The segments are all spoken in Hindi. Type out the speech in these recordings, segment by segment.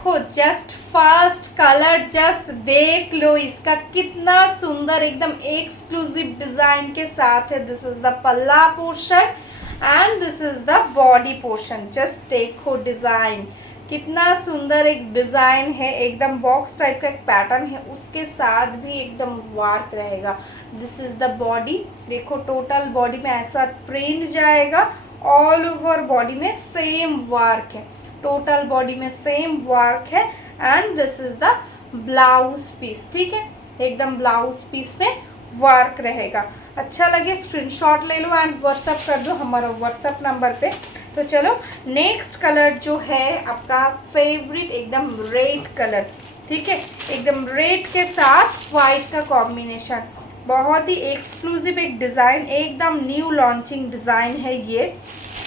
देखो जस्ट फर्स्ट कलर, जस्ट देख लो इसका कितना सुंदर एकदम एक्सक्लूसिव डिजाइन के साथ है। This is the palla portion and this is the body portion. Just देखो डिजाइन कितना सुंदर एक डिजाइन है, एकदम बॉक्स टाइप का एक पैटर्न है, उसके साथ भी एकदम वर्क रहेगा। दिस इज द बॉडी, देखो टोटल बॉडी में ऐसा प्रिंट जाएगा, ऑल ओवर बॉडी में सेम वर्क है, टोटल बॉडी में सेम वर्क है and this is the blouse piece. ठीक है, एकदम ब्लाउज पीस में वर्क रहेगा। अच्छा लगे स्क्रीनशॉट ले लो एंड व्हाट्सअप कर दो हमारा व्हाट्सअप नंबर पे। तो चलो नेक्स्ट कलर जो है आपका फेवरेट एकदम रेड कलर। ठीक है, एकदम रेड के साथ वाइट का कॉम्बिनेशन, बहुत ही एक्सक्लूसिव एक डिज़ाइन, एकदम न्यू लॉन्चिंग डिज़ाइन है ये।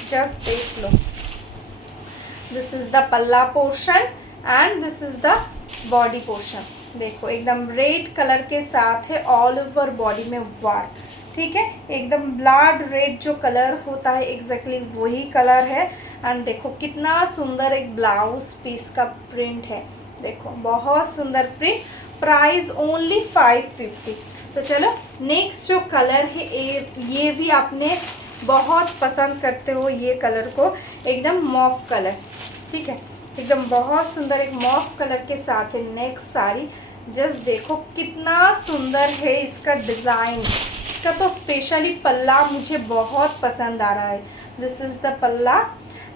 जस्ट देख लो, this is the palla portion and this is the body portion. देखो एकदम रेड कलर के साथ है, ऑल ओवर बॉडी में वर्क। ठीक है, एकदम ब्लड रेड जो कलर होता है एग्जैक्टली वही कलर है एंड देखो कितना सुंदर एक ब्लाउज पीस का प्रिंट है। देखो बहुत सुंदर प्रिंट, प्राइस ओनली 550। तो चलो नेक्स्ट जो कलर है ये भी आपने बहुत पसंद करते हो ये कलर को, एकदम मॉफ कलर। ठीक है, एकदम बहुत सुंदर एक मॉफ कलर के साथ है नेक्स्ट साड़ी। जस्ट देखो कितना सुंदर है इसका डिज़ाइन, इसका तो स्पेशली पल्ला मुझे बहुत पसंद आ रहा है। This is the palla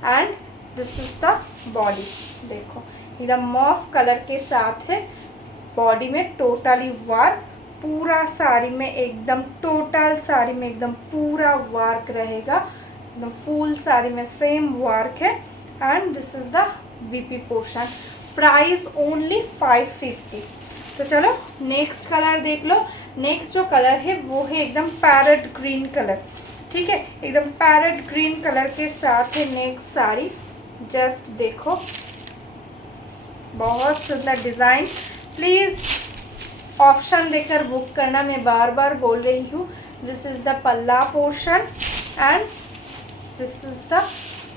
and this is the body. देखो एकदम मॉफ कलर के साथ है, बॉडी में टोटली वर्क, पूरा साड़ी में एकदम टोटल साड़ी में एकदम पूरा वर्क रहेगा, एकदम फुल साड़ी में सेम वर्क है and this is the BP portion. Price only 550। तो चलो नेक्स्ट कलर देख लो। नेक्स्ट जो कलर है वो है एकदम पैरेट ग्रीन कलर। ठीक है, एकदम पैरेट ग्रीन कलर के साथ है नेक्स्ट साड़ी। जस्ट देखो बहुत सुंदर डिज़ाइन। प्लीज़ ऑप्शन देकर बुक करना, मैं बार बार बोल रही हूँ। This is the palla portion and this is the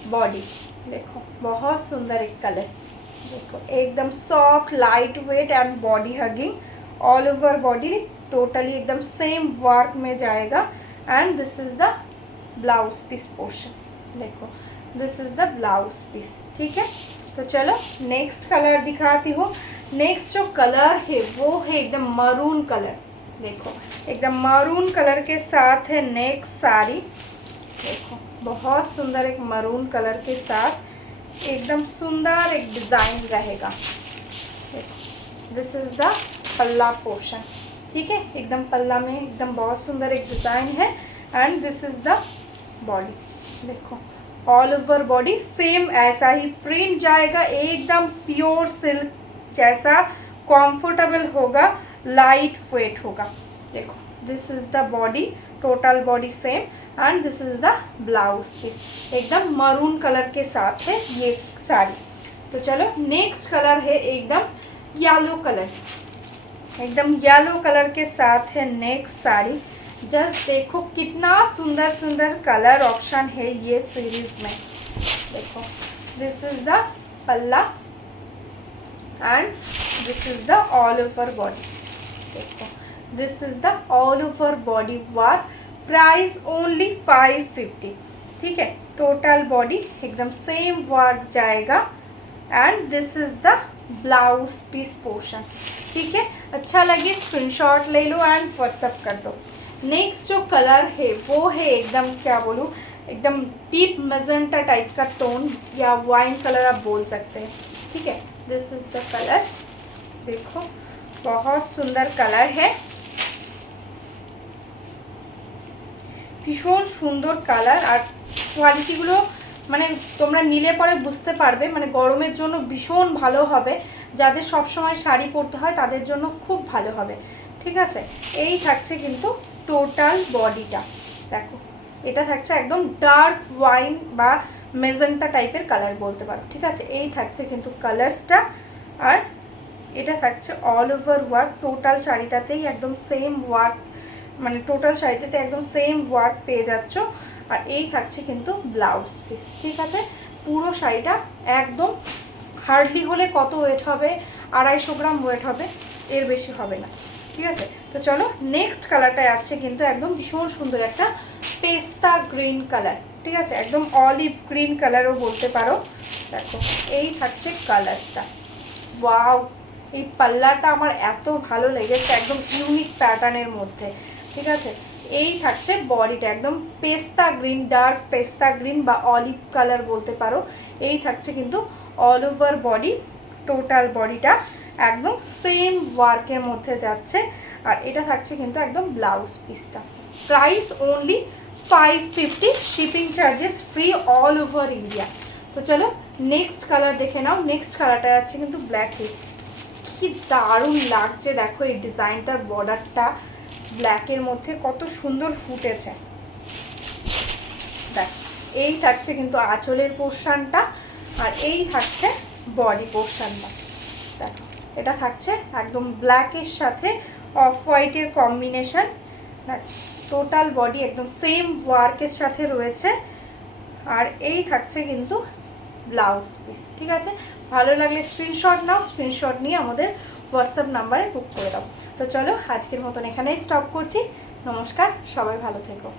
body. देखो बहुत सुंदर एक कलर, देखो एकदम soft light weight and body hugging, all over body totally एकदम सेम वर्क में जाएगा and this is the blouse piece portion. देखो this is the blouse piece. ठीक है, तो चलो नेक्स्ट कलर दिखाती हूँ। नेक्स्ट जो कलर है वो है एकदम मरून कलर। देखो एकदम मरून कलर के साथ है नेक्स्ट साड़ी। देखो बहुत सुंदर एक मरून कलर के साथ एकदम सुंदर एक डिज़ाइन रहेगा। देखो this is the palla portion. ठीक है, एकदम पल्ला में एकदम बहुत सुंदर एक डिज़ाइन है and this is the body. देखो ऑल ओवर बॉडी सेम ऐसा ही प्रिंट जाएगा, एकदम प्योर सिल्क जैसा कंफर्टेबल होगा, लाइट वेट होगा। देखो this is the body, total body same and this is the blouse piece, एकदम मरून कलर के साथ है ये साड़ी। तो चलो नेक्स्ट कलर है एकदम येलो कलर, एकदम येलो कलर के साथ है नेक्स्ट साड़ी। जस्ट देखो कितना सुंदर सुंदर कलर ऑप्शन है ये सीरीज में। देखो this is the palla and this is the all over body. देखो this is the all over body work. Price only 550। ठीक है, टोटल बॉडी एकदम सेम वर्क जाएगा and this is the blouse piece portion. ठीक है, अच्छा लगे स्क्रीनशॉट ले लो एंड व्हाट्सअप कर दो। नेक्स्ट जो कलर है वो है एकदम क्या बोलूँ, एकदम डीप मैजेंटा टाइप का टोन या वाइन कलर आप बोल सकते हैं। ठीक है, दिस इज़ द कलर्स। देखो बहुत सुंदर कलर है, ভীষণ সুন্দর কালার আর কোয়ালিটিগুলো মানে তোমরা নিলে পরে বুঝতে পারবে, মানে গরমের জন্য ভীষণ ভালো হবে, যাদের সব সময় শাড়ি পরতে হয় তাদের জন্য খুব ভালো হবে। ঠিক আছে, এই থাকছে কিন্তু টোটাল বডিটা। দেখো এটা থাকছে একদম ডার্ক ওয়াইন বা মেজেন্টা টাইপের কালার বলতে পারো। ঠিক আছে, এই থাকছে কিন্তু কালার্সটা আর এটা থাকছে অল ওভার ওয়ার্ক, টোটাল শাড়িটাতেই একদম সেম ওয়ার্ক, মানে টোটাল শাড়িটাতে একদম সেম ওয়ার্ক পেয়ে যাচ্ছ আর এই থাকছে কিন্তু ব্লাউজ পিস। ঠিক আছে, পুরো শাড়িটা একদম হার্ডলি হলে কত ওয়েট হবে, 250 গ্রাম ওয়েট হবে, এর বেশি হবে না, ঠিক আছে। তো চলো নেক্সট কালারটা আছে কিন্তু একদম ভীষণ সুন্দর একটা পেস্তা গ্রিন কালার, ঠিক আছে, একদম অলিভ গ্রিন কালারও বলতে পারো। দেখো এই থাকছে কালারটা, ওয়াও, এই পাল্লাটা আমার এত ভালো লেগেছে, একদম ইউনিক প্যাটার্নের মধ্যে, ঠিক আছে। এই থাকছে বডিটা, একদম পেস্তা গ্রিন, ডার্ক পেস্তা গ্রিন বা অলিভ কালার বলতে পারো। এই থাকছে কিন্তু অল ওভার বডি, টোটাল বডিটা একদম সেম ওয়ার্কের মধ্যে যাচ্ছে। আর এটা থাকছে কিন্তু একদম ব্লাউজ পিসটা। Price only 550, shipping charges free all over India. তো চলো নেক্সট কালার দেখে নাও। নেক্সট কালারটা আছে কিন্তু ব্ল্যাকে, কি দারুণ লাগছে দেখো এই ডিজাইনটার, বর্ডারটা ব্ল্যাকের মধ্যে কত সুন্দর ফুটেছে। দেখ এই থাকছে কিন্তু আঁচলের পোর্শনটা, আর এই থাকছে বডি পোর্শনটা। দেখো এটা থাকছে একদম ব্ল্যাকের সাথে অফ হোয়াইটের কম্বিনেশন, টোটাল বডি একদম সেম ওয়ার্কের সাথে রয়েছে। আর এই থাকছে কিন্তু ব্লাউজ পিস, ঠিক আছে। ভালো লাগলে স্ক্রিনশট নাও, স্ক্রিনশট নিয়ে আমাদের হোয়াটসঅ্যাপ নাম্বারে বুক করে দাও। তো চলো আজকের মতন এখানেই স্টপ করছি। নমস্কার, সবাই ভালো থেকো।